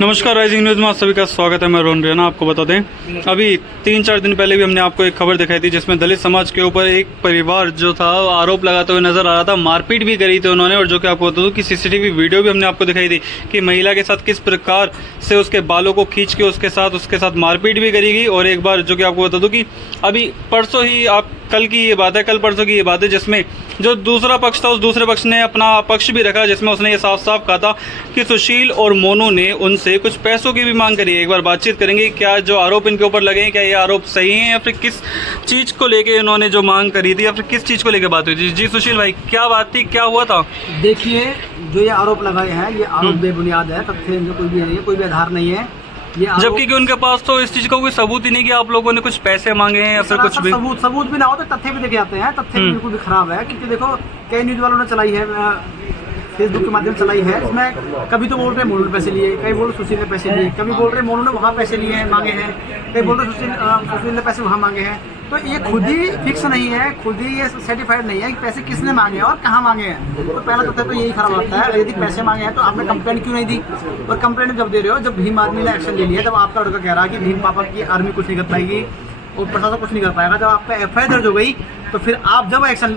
नमस्कार, rising news में आप सभी का स्वागत है। मैं रोहन रैना। आपको बता दें, अभी 3-4 दिन पहले भी हमने आपको एक खबर दिखाई थी जिसमें दलित समाज के ऊपर एक परिवार जो था आरोप लगाते हुए नजर आ रहा था। मारपीट भी करी थी उन्होंने, और जो कि आपको बता दूं कि सीसीटीवी वीडियो भी हमने आपको दिखाई थी कि महिला के साथ किस प्रकार से उसके बालों को खींच के उसके साथ मारपीट भी करी गई। और एक बार जो कि आपको बता दूँ कि अभी परसों ही कल परसों की ये बात है जिसमें जो दूसरा पक्ष था उस दूसरे पक्ष ने अपना पक्ष भी रखा, जिसमें उसने ये साफ साफ कहा था कि सुशील और मोनू ने उनसे कुछ पैसों की भी मांग करी है। एक बार बातचीत करेंगे क्या जो आरोप इनके ऊपर लगे हैं, क्या ये आरोप सही हैं या फिर किस चीज़ को लेके इन्होंने जो मांग करी थी या फिर किस चीज़ को लेकर बात हुई थी। जी सुशील भाई, क्या बात थी, क्या हुआ था? देखिए, जो ये आरोप लगाए हैं ये आरोप बेबुनियाद है, तथ्य इनका कोई भी नहीं है, कोई भी आधार नहीं है। जबकि कि उनके पास तो इस चीज़ का कोई सबूत ही नहीं कि आप लोगों ने कुछ पैसे मांगे हैं या फिर कुछ भी सबूत भी ना हो तो तथ्य भी देखे जाते हैं। तथ्य भी बिल्कुल भी खराब है, क्योंकि देखो कई न्यूज़ वालों ने चलाई है, फेसबुक के माध्यम से चलाई है। इसमें कभी तो बोल रहे हैं मोनू ने पैसे लिए, कभी बोल रहे सुशील ने पैसे लिए, कभी बोल रहे मोनू ने वहाँ पैसे लिए हैं, मांगे हैं, कभी बोल रहे सुशील ने पैसे वहाँ मांगे हैं। तो ये खुद ही फिक्स नहीं है, खुद ही ये सर्टिफाइड नहीं है कि पैसे किसने मांगे हैं और कहाँ मांगे हैं। तो पहला तथ्य तो यही खराब होता है। यदि पैसे मांगे हैं तो आपने कंप्लेंट क्यों नहीं दी? और कंप्लेंट जब दे रहे हो, जब भीम आर्मी ने एक्शन ले लिया, जब आपका लड़का कह रहा है कि भीम पापा की आर्मी कुछ नहीं कर पाएगी और प्रशासन कुछ नहीं कर पाएगा, जब आप पे एफआईआर दर्ज हो गई तो फिर आप जब एक्शन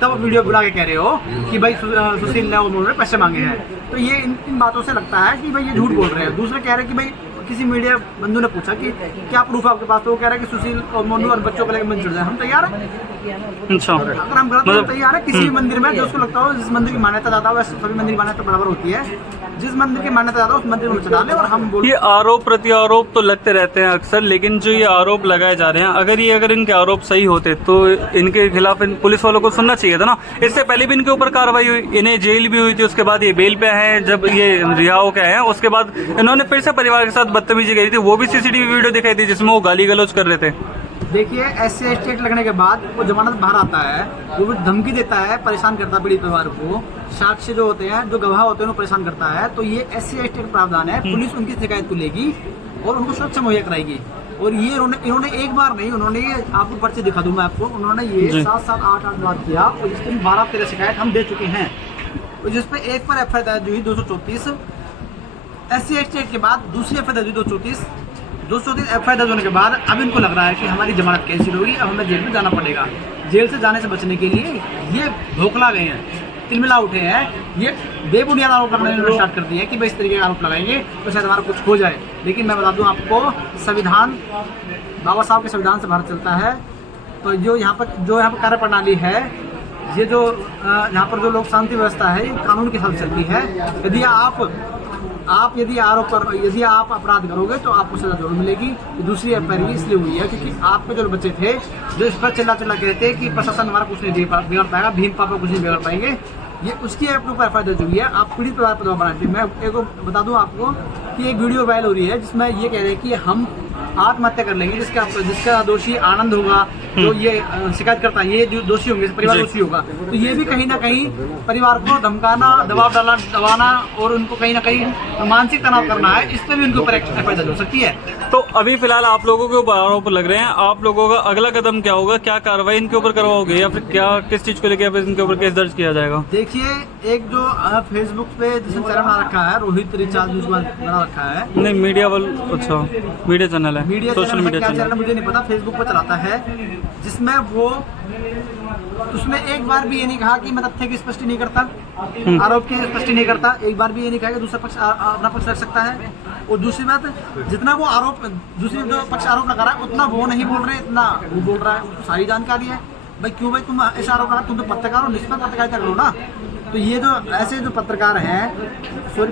तब वीडियो बुला के कह रहे हो कि भाई सुशील ने और मोनू ने पैसे मांगे हैं। तो ये इन बातों से लगता है कि भाई ये झूठ बोल रहे हैं। दूसरे कह रहे हैं कि भाई किसी मीडिया बंधु ने पूछा कि क्या प्रूफ आपके पास, तो वो कह रहा है कि सुशील और मोनू और बच्चों को लेकर मंदिर जाए। हम तैयार हैं, अच्छा अगर हम गलत हैं तैयार है। किसी भी मंदिर में जो उसको लगता हो, जिस मंदिर की मान्यता ज्यादा हो, वैसे सभी मंदिर की मान्यता बराबर होती है। जिस मंदिर की मान्यता ज्यादा हो उस मंदिर में चला ले। और हम ये आरोप प्रत्यारोप तो लगते रहते हैं अक्सर, लेकिन जो ये आरोप लगाए जा रहे हैं, अगर इनके आरोप सही होते तो इनके खिलाफ पुलिस वालों को सुनना चाहिए था ना। इससे पहले भी इनके ऊपर कार्रवाई हुई, इन्हें जेल भी हुई थी, उसके बाद ये बेल पे हैं। जब ये रिहा होकर आए हैं उसके बाद इन्होंने फिर से परिवार के साथ बदतमीजी करी थी, वो भी सीसीटीवी वीडियो दिखाई थी जिसमें वो गाली गलौज कर रहे थे। देखिए, SC ST एक्ट लगने के बाद वो जमानत बाहर आता है, वो भी धमकी देता है, परेशान करता है पीड़ित परिवार को। साक्ष्य जो होते हैं, जो गवाह होते हैं, उनको परेशान करता है। तो ये SC ST एक्ट प्रावधान है, पुलिस उनकी शिकायत को लेगी और उनको सुरक्षा मुहैया कराएगी। और ये इन्होंने एक बार नहीं, उन्होंने आपको पर्चे दिखा दूं मैं आपको, उन्होंने ये 7-7, 8-8 बार किया और जिसमें 12-13 शिकायत हम दे चुके हैं। और जिसपे एक पर FIR दर्ज हुई 234, SC ST एक्ट के बाद दूसरी FIR दर्ज हुई 234 FIR दर्ज होने के बाद अब इनको लग रहा है कि हमारी जमानत कैंसिल होगी, अब हमें जेल में जाना पड़ेगा। जेल से जाने से बचने के लिए ये धोखला गए हैं, तिलमिला उठे हैं, ये बेबुनियाद आरोप लगाने स्टार्ट कर दिए हैं कि भाई इस तरीके का आरोप लगाएंगे तो शायद हमारा कुछ हो जाए। लेकिन मैं बता दूं आपको, संविधान, बाबा साहब के संविधान से भारत चलता है। तो जो यहाँ पर कार्य प्रणाली है, ये जो यहाँ पर जो लोक शांति व्यवस्था है, ये कानून के साथ चलती है। यदि आप अपराध करोगे तो आपको सजा जरूर मिलेगी। दूसरी FIR इसलिए हुई है क्योंकि आपके जो बच्चे थे जो इस पर चिल्ला कहते हैं कि प्रशासन हमारा कुछ नहीं बिगाड़ पाएगा, भीम पापा कुछ नहीं बिगाड़ पाएंगे, ये उसकी ऊपर FIR दर्ज हुई है। आप पीड़ित परिवार पर दबाव बनाते हैं। मैं एक बता दूं आपको कि एक वीडियो वायरल हो रही है जिसमें ये कह रहे हैं कि हम आत्महत्या कर लेंगे, जिसका दोषी आनंद होगा, तो ये शिकायत करता है, ये दोषी होंगे, परिवार दोषी होगा। तो ये भी कहीं ना कहीं परिवार को धमकाना, दबाना और उनको कहीं ना कहीं मानसिक तनाव करना है। इस पर भी उनके ऊपर FIR दर्ज हो सकती है। तो अभी फिलहाल आप लोगों के ऊपर आरोप लग रहे हैं, आप लोगों का अगला कदम क्या होगा? क्या कार्रवाई इनके ऊपर करवाओगे या फिर क्या, किस चीज को लेकर इनके ऊपर केस दर्ज किया जाएगा? देखिए, एक जो फेसबुक पे जिसने चैनल बना रखा है, रोहित रिचार्ज बना रखा है, नहीं मीडिया अच्छा मीडिया चैनल है, सोशल मीडिया चैनल मुझे नहीं पता, फेसबुक पर चलाता है, जिसमें वो उसने एक बार भी ये नहीं कहा कि मैं तथ्य की स्पष्टि नहीं करता, आरोप की स्पष्टि नहीं करता। एक बार भी ये नहीं कहा कि दूसरा पक्ष अपना पक्ष रख सकता है। और दूसरी बात, जितना वो दूसरी जो पक्ष आरोप लगा रहा है उतना वो नहीं बोल रहे, इतना वो बोल रहा है। उसको सारी जानकारी है। भाई क्यों भाई तुम ऐसा आरोप लगा, तुम तो पत्रकार हो, निष्पक्ष पत्रकारिता करो ना। तो ये जो ऐसे जो पत्रकार हैं,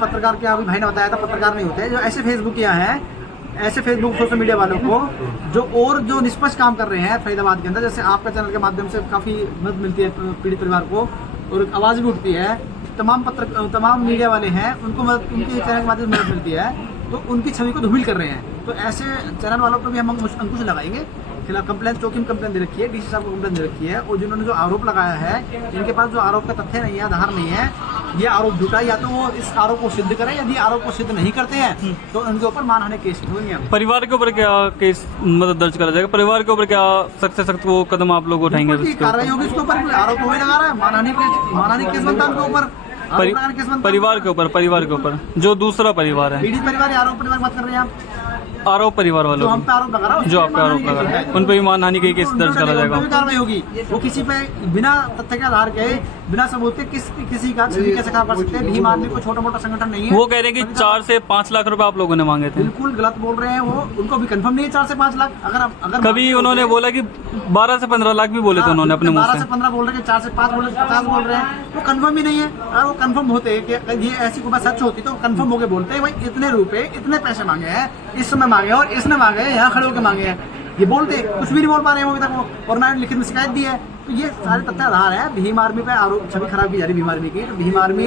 पत्रकार क्या अभी भाई ने बताया था, पत्रकार नहीं होते जो ऐसे फेसबुकिया हैं, ऐसे फेसबुक सोशल मीडिया वालों को जो निष्पक्ष काम कर रहे हैं फरीदाबाद के अंदर, जैसे आपका चैनल के माध्यम से काफ़ी मदद मिलती है पीड़ित परिवार को और आवाज़ भी उठती है। तमाम मीडिया वाले हैं, उनको मदद, उनके चैनल के माध्यम से मदद मिलती है, तो उनकी छवि को धूमिल कर रहे हैं। तो ऐसे चैनल वालों पर भी हम अंकुश लगाएंगे। खिलाफ कंप्लेन, चौकी में कंप्लेन दे रखी है, DC साहब को कंप्लेन दे रखी है। और जिन्होंने जो आरोप लगाया है, जिनके पास जो आरोप का तथ्य नहीं है, आधार नहीं है, ये आरोप झूठा, या तो वो इस आरोप को सिद्ध करें। यदि आरोप को सिद्ध नहीं करते हैं तो उनके ऊपर मानहानि केस होंगे। परिवार के ऊपर क्या केस दर्ज करा जाएगा? परिवार के ऊपर क्या सख्त से सख्त वो कदम आप लोग उठाएंगे? कार्रवाई होगी उसके ऊपर। आरोप वही लगा रहा है, मानहानि केस बनता है उनके ऊपर। आरोप लगाने केस बनता है। परिवार के ऊपर जो दूसरा परिवार है, पीड़ित परिवार या आरोप परिवार बात कर रहे हैं आप? आरोप परिवार जो वालों हम पे आरोप लगा रहा है, जो आप पे आरोप लगा रहे हैं उन पर भी मानहानि का केस दर्ज करा जाएगा। उन पे भी कार्रवाई होगी। वो किसी पे बिना तथ्य के आधार के, बिना सबूत के किसी का छवि कैसे खराब कर सकते हैं? भीम आर्मी कोई छोटा मोटा संगठन नहीं है। वो कह रहे हैं कि 4 से 5 लाख रुपए आप लोगों ने मांगे थे। बिल्कुल गलत बोल रहे हैं वो, उनको भी कंफर्म नहीं है 4 से 5 लाख। अगर कभी उन्होंने बोला कि 12 से 15 लाख भी बोले थे उन्होंने अपने मुंह 12 से। से 15 बोल रहे हैं, 4 से 5 बोल रहे हैं, 50 बोल रहे हैं। वो कंफर्म ही नहीं है। अगर वो कंफर्म होते कि ये ऐसी कोई बात सच होती तो कंफर्म होके बोलते हैं भाई इतने रुपए इतने पैसे मांगे हैं, इस समय मांगे और इसने मांगे हैं, यहाँ खड़े होकर मांगे हैं। ये बोलते कुछ भी नहीं बोल पा रहे हैं अभी तक वो, और मैंने लिखित में शिकायत दी है। तो ये सारे तथ्य आधार है। भीम आर्मी पे आरोप छवि खराब की जा रही भीम आर्मी की। तो भीम आर्मी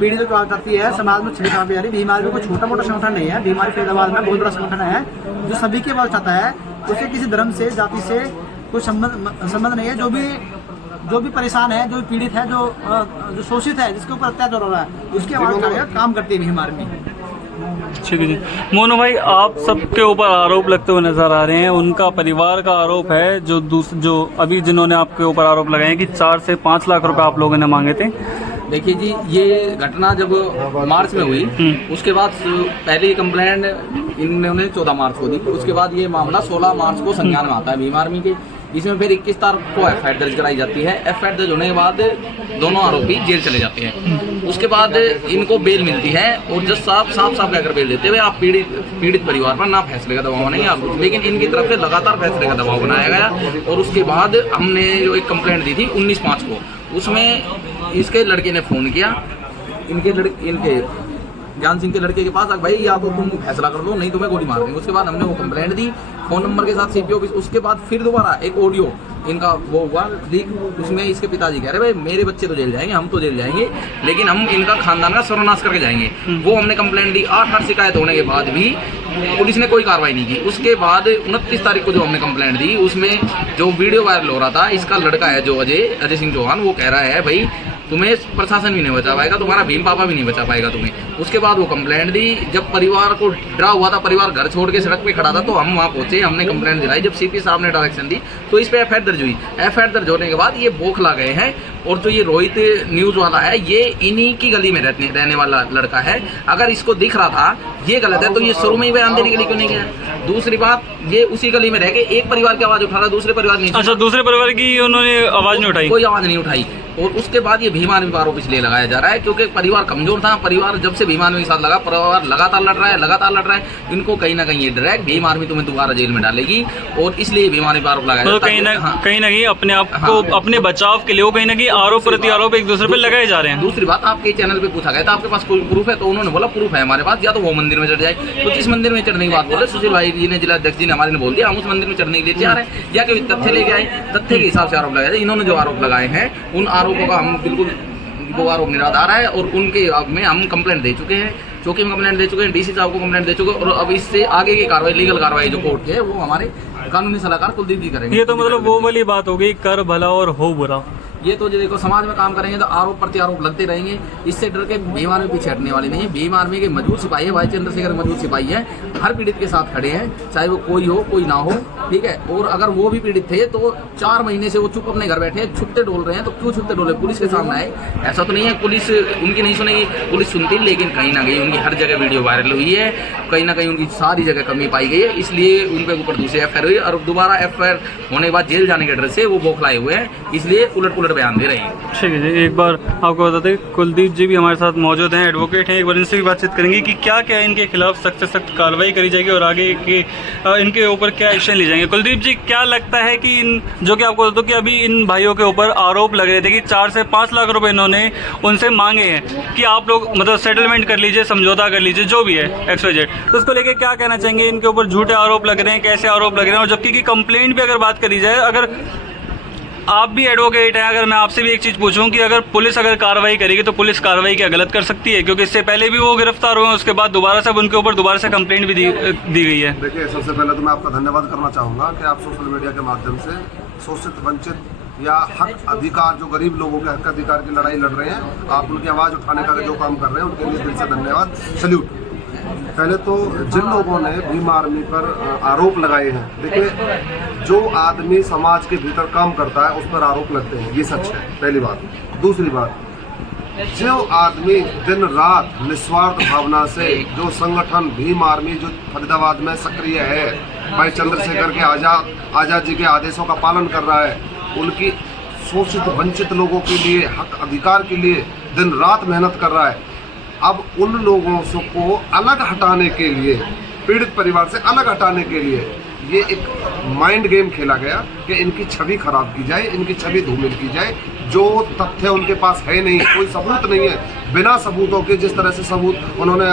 पीड़ित जो करती है समाज में छवि खराब की जा रही। भीम आर्मी कोई छोटा मोटा संगठन नहीं है। भीम आर्मी फरीदाबाद में बहुत बड़ा संगठन है जो सभी के बात चाहता है। उसे किसी धर्म से जाति से कोई संबंध नहीं है। जो भी परेशान है, जो भी पीड़ित है, जो शोषित है, जिसके ऊपर अत्याचार हो रहा है, उसकी आवाज उठाने का काम करती है भीम आर्मी। ठीक है जी। मोनू भाई, आप सबके ऊपर आरोप लगते हुए नजर आ रहे हैं। उनका परिवार का आरोप है जो अभी जिन्होंने आपके ऊपर आरोप लगाए हैं कि 4 से 5 लाख रुपए आप लोगों ने मांगे थे। देखिए जी, ये घटना जब मार्च में हुई, उसके बाद पहली कंप्लेंट इन्होंने 14 मार्च को दी। उसके बाद ये मामला 16 मार्च को संज्ञान में आता है भीम आर्मी के। इसमें फिर 21 तारीख को एफआईआर दर्ज कराई जाती है। एफआईआर दर्ज होने के बाद दोनों आरोपी जेल चले जाते हैं। उसके बाद इनको बेल मिलती है और जज साहब साफ कहकर बेल देते हुए आप पीड़ित परिवार पर ना फैसले का दबाव नहीं आप, लेकिन इनकी तरफ से लगातार फैसले का दबाव बनाया गया। और उसके बाद हमने जो एक कंप्लेंट दी थी 19 मार्च को, उसमें इसके लड़के ने फ़ोन किया इनके ज्ञान सिंह के लड़के के पास, भाई या तो तुम फैसला कर दो नहीं तुम्हें गोली मार देंगे। उसके बाद हमने वो कंप्लेंट दी फोन नंबर के साथ सीपी ऑफिस। उसके बाद फिर दोबारा एक ऑडियो इनका वो हुआ लीक। उसमें इसके पिताजी कह रहे भाई मेरे बच्चे तो जेल जाएंगे, हम तो जेल जाएंगे, लेकिन हम इनका खानदान का सर्वनाश करके जाएंगे। वो हमने कंप्लेंट दी। 8 शिकायत होने के बाद भी पुलिस ने कोई कार्रवाई नहीं की। उसके बाद 29 तारीख को जो हमने कंप्लेंट दी, उसमें जो वीडियो वायरल हो रहा था, इसका लड़का है जो अजय सिंह चौहान, वो कह रहा है भाई तुम्हें प्रशासन भी नहीं बचा पाएगा, तुम्हारा भीम पापा भी नहीं बचा पाएगा तुम्हें। उसके बाद वो कंप्लेंट दी। जब परिवार को डरा हुआ था, परिवार घर छोड़ के सड़क पे खड़ा था, तो हम वहाँ पहुंचे, हमने कंप्लेंट दिलाई। जब सीपी साहब ने डायरेक्शन दी तो इस पे एफआईआर दर्ज हुई। एफआईआर दर्ज होने के बाद ये बौखला गए हैं। और जो ये रोहित न्यूज वाला है, ये इन्हीं की गली में रहने वाला लड़का है। अगर इसको दिख रहा था ये गलत है तो ये शुरू में ही बयान देने के लिए क्यों नहीं गया? दूसरी बात, ये उसी गली में रह के एक परिवार की आवाज उठा रहा, दूसरे परिवार नहीं। अच्छा, दूसरे परिवार की उन्होंने आवाज नहीं उठाई? कोई आवाज नहीं उठाई। और उसके बाद ये भीम आर्मी पर आरोप इसलिए लगाया जा रहा है क्योंकि परिवार कमजोर था। परिवार जब से भीम आर्मी के साथ लगा, परिवार लगातार लड़ रहा है। इनको कहीं ना कहीं ये डर है भीम आर्मी तुम्हें दोबारा जेल में डालेगी, और इसलिए भीम आर्मी पर आरोप लगाया जाता है। कहीं ना कहीं अपने आप को अपने बचाव के लिए वो कहीं ना कहीं आरोप प्रति आरोप एक दूसरे पर लगाए जा रहे हैं। दूसरी बात, आपके चैनल पे पूछा गया था आपके पास कोई प्रूफ है, तो उन्होंने बोला प्रूफ है हमारे पास, या तो वो मंदिर में चढ़ जाए। तो जिस मंदिर में चढ़ने की बात बोले सुशील भाई जी ने, जिला अध्यक्ष जी ने हमारे ने बोल दिया हम उस मंदिर में चढ़ने के लिए तैयार है, या कोई तथ्य लेके आए, तथ्य के हिसाब से आरोप लगाए। इन्होंने जो आरोप लगाए हैं उन आरोपों का हम बिल्कुल वो आरोप निराधार है, और उनके में हम कंप्लेंट दे चुके हैं, चौकी में कंप्लेंट दे चुके हैं, डीसी साहब को कंप्लेंट दे चुके हैं। और अब इससे आगे की कार्रवाई, लीगल कार्रवाई जो कोर्ट की है, वो हमारे कानूनी सलाहकार कुलदीप जी करेंगे। ये तो मतलब वो वाली बात हो गई, कर भला और हो बुरा। ये तो जो देखो समाज में काम करेंगे तो आरोप प्रत्यारोप लगते रहेंगे। इससे डर के भीम आर्मी पीछे हटने वाली नहीं है। भीम आर्मी के मजबूत सिपाही है, भाई चंद्रशेखर मजबूत सिपाही है, हर पीड़ित के साथ खड़े हैं, चाहे वो कोई हो कोई ना हो, ठीक है। और अगर वो भी पीड़ित थे तो 4 महीने से वो चुप अपने घर बैठे, छुट्टे डोल रहे हैं। तो क्यों छुट्टे डोले? पुलिस के सामने आए। ऐसा तो नहीं है पुलिस उनकी नहीं सुनेगी, पुलिस सुनती, लेकिन कहीं ना कहीं उनकी हर जगह वीडियो वायरल हुई है, कहीं ना कहीं उनकी सारी जगह कमी पाई गई है, इसलिए उनके ऊपर दूसरी एफआईआर हुई। और दोबारा एफआईआर होने के बाद जेल जाने के डर से वो बौखलाए हुए हैं, इसलिए उलट पुलट बयान दे रहे हैं। ठीक है जी, एक बार आपको बता दें कुलदीप जी भी हमारे साथ मौजूद हैं, एडवोकेट हैं। एक बार इनसे भी बातचीत करेंगे कि क्या क्या इनके खिलाफ सख्त से सख्त कार्रवाई करी जाएगी और आगे के इनके ऊपर क्या एक्शन लिए जाएंगे। कुलदीप जी, क्या लगता है कि जो कि आपको बता दो कि अभी इन भाइयों के ऊपर आरोप लग रहे थे कि 4 से 5 लाख रुपए इन्होंने उनसे मांगे हैं कि आप लोग मतलब सेटलमेंट कर लीजिए, समझौता कर लीजिए, जो भी है XYZ, तो उसको लेके क्या कहना चाहेंगे? इनके ऊपर झूठे आरोप लग रहे हैं, कैसे आरोप लग रहे हैं? और जबकि की कंप्लेंट भी अगर बात करी जाए, अगर आप भी एडवोकेट हैं, अगर मैं आपसे भी एक चीज़ पूछूं कि अगर पुलिस अगर कार्रवाई करेगी तो पुलिस कार्रवाई क्या गलत कर सकती है? क्योंकि इससे पहले भी वो गिरफ्तार हुए, उसके बाद दोबारा से उनके ऊपर दोबारा से कंप्लेंट भी दी गई है। देखिए, सबसे पहले तो मैं आपका धन्यवाद करना चाहूँगा कि आप सोशल मीडिया के माध्यम से शोषित, वंचित या हक अधिकार, जो गरीब लोगों के हक अधिकार की लड़ाई लड़ रहे हैं, आप उनकी आवाज़ उठाने का जो काम कर रहे हैं उनके लिए दिल से धन्यवाद, सल्यूट। पहले तो जिन लोगों ने भीम आर्मी पर आरोप लगाए हैं, देखिए जो आदमी समाज के भीतर काम करता है उस पर आरोप लगते हैं, ये सच है, पहली बात। दूसरी बात, जो आदमी दिन रात निस्वार्थ भावना से जो संगठन भीम आर्मी जो फरीदाबाद में सक्रिय है, भाई चंद्रशेखर के आजाद जी के आदेशों का पालन कर रहा है, उनकी शोषित वंचित लोगों के लिए हक अधिकार के लिए दिन रात मेहनत कर रहा है। अब उन लोगों को अलग हटाने के लिए, पीड़ित परिवार से अलग हटाने के लिए ये एक माइंड गेम खेला गया कि इनकी छवि खराब की जाए, इनकी छवि धूमिल की जाए। जो तथ्य उनके पास है नहीं, कोई सबूत नहीं है, बिना सबूतों के जिस तरह से सबूत उन्होंने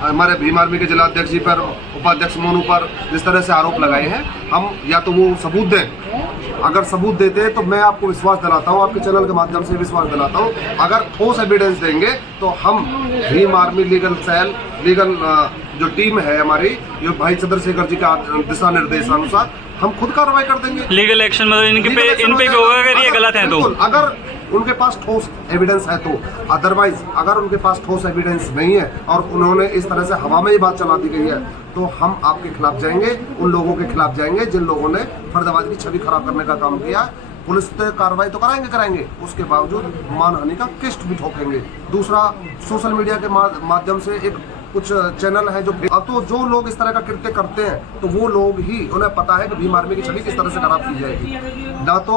हमारे भीम आर्मी के जिलाध्यक्ष जी पर, उपाध्यक्ष मोनू पर जिस तरह से आरोप लगाए हैं, हम या तो वो सबूत दें। अगर सबूत देते हैं तो मैं आपको विश्वास दिलाता हूँ, आपके चैनल के माध्यम से विश्वास दिलाता हूँ, अगर ठोस एविडेंस देंगे तो हम Bhim Army legal cell, legal जो टीम है हमारी, ये भाई चंद्रशेखर जी का दिशा निर्देशानुसार हम खुद कार्रवाई कर देंगे। लीगल एक्शन मतलब इन पे भी होगा अगर ये गलत है तो, अगर उनके पास ठोस एविडेंस है तो। अदरवाइज अगर उनके पास ठोस एविडेंस नहीं है और उन्होंने इस तरह से हवा में ही बात चला दी गई है, तो हम आपके खिलाफ जाएंगे, उन लोगों के खिलाफ जाएंगे जिन लोगों ने फरीदाबाद की छवि खराब करने का काम किया। पुलिस तो कार्रवाई तो कराएंगे, उसके बावजूद मानहानि का किस्ट भी ठोकेंगे। दूसरा, सोशल मीडिया के माध्यम से एक कुछ चैनल है जो, अब तो जो लोग इस तरह का कृत्य करते हैं तो वो लोग ही, उन्हें पता है कि भीम आर्मी की छवि किस तरह से खराब की जाएगी। ना तो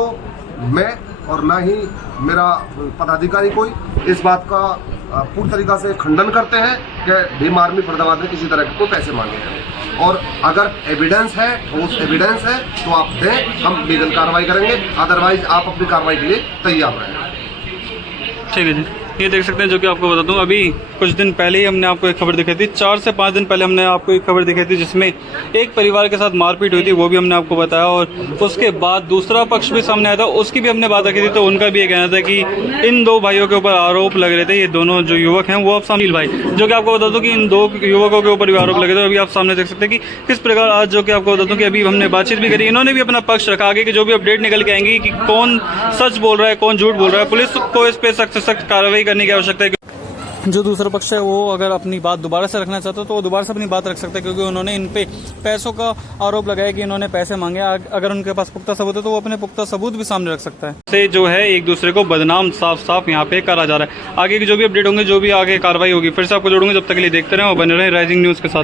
मैं और ना ही मेरा पदाधिकारी कोई इस बात का पूरी तरीका से खंडन करते हैं कि भीम आर्मी फरीदाबाद में किसी तरह के कोई पैसे मांगे हैं। और अगर एविडेंस है, ठोस एविडेंस है तो आप दें, हम लीगल कार्रवाई करेंगे। अदरवाइज आप अपनी कार्रवाई के लिए तैयार रहें। ठीक है जी, ये देख सकते हैं जो कि आपको बता दूं, अभी कुछ दिन पहले ही हमने आपको एक खबर दिखाई थी, 4 से 5 दिन पहले हमने आपको एक खबर दिखाई थी जिसमें एक परिवार के साथ मारपीट हुई थी, वो भी हमने आपको बताया। और उसके बाद दूसरा पक्ष भी सामने आया था, उसकी भी हमने बात रखी थी, तो उनका भी ये कहना था कि इन 2 भाइयों के ऊपर आरोप लग रहे थे। ये दोनों जो युवक हैं वो अब सामने भाई, जो कि आपको बता दूं कि इन 2 युवकों के ऊपर भी आरोप लगे थे। अभी आप सामने देख सकते हैं कि किस प्रकार आज, जो कि आपको बता दूं कि अभी हमने बातचीत भी करी, इन्होंने भी अपना पक्ष रखा। आगे की जो भी अपडेट निकल के आएंगी कि कौन सच बोल रहा है, कौन झूठ बोल रहा है, पुलिस को इस पर सख्त से सख्त कार्रवाई करने की आवश्यकता है। जो दूसरा पक्ष है वो अगर अपनी बात दोबारा से रखना चाहता है तो वो दोबारा से अपनी बात रख सकता है, क्योंकि उन्होंने इन पे पैसों का आरोप लगाया कि इन्होंने पैसे मांगे। अगर उनके पास पुख्ता सबूत है तो वो अपने पुख्ता सबूत भी सामने रख सकता है। से जो है एक दूसरे को बदनाम साफ यहाँ पे करा जा रहा है। आगे की जो भी अपडेट होंगे, जो भी आगे कार्रवाई होगी, फिर से आपको जोड़ूंगे। जब तक के लिए देखते रहें और बने रहें राइजिंग न्यूज़ के साथ।